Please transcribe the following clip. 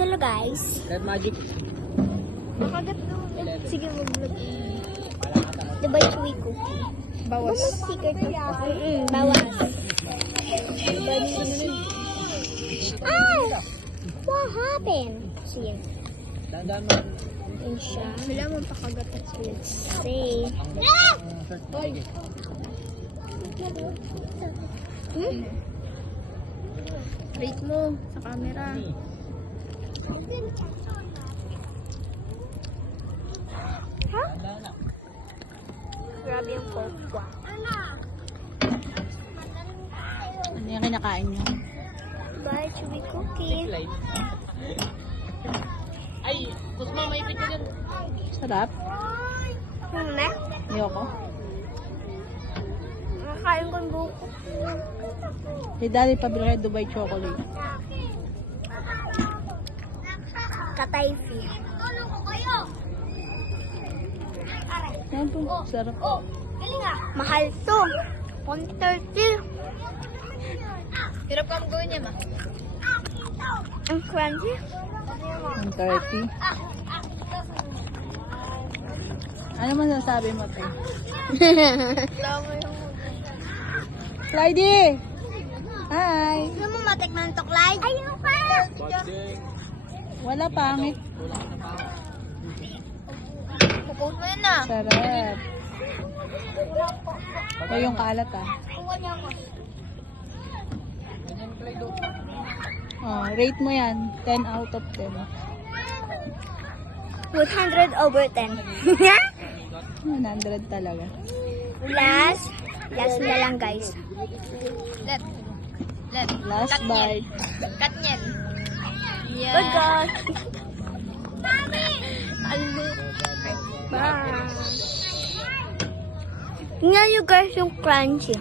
Hello guys. Red Magic. Makagat na. Sige, mag-vlog. Diba yung chewy cookie? Bawas. Secret of bawas. Ah! What happened? See. Dandan mo. Yun siya. Wala mo pakagat. Let's see. Rate mo sa camera. Ha? Grabe yung coke. Ano yung kinakain niyo? Bye, chewy cookie. Ay, Kusma, may picture dyan. Sarap. Ano? Ayoko. Nakakain ko yung buko. Si Daddy pabili kayo Dubai chocolate. Katayfi. Yan po. Sarap. Mahal to. 130. Hirap kang gawin niya, ma. Ang crunchy. 130. Ano masasabi mo, te? Clyde! Hi! Gusto mo matikman to, Clyde? Ayun pa! Wala pangit. Pupot mo yun ah. Sarap. O yung kalat ah. Oh, rate mo yan. 10 out of 10. 100 over 10. 100 talaga. Last na lang guys. Last bite. Cut niyan. Yeah. Good God. Bye. Tingnan nyo guys yung crunchy.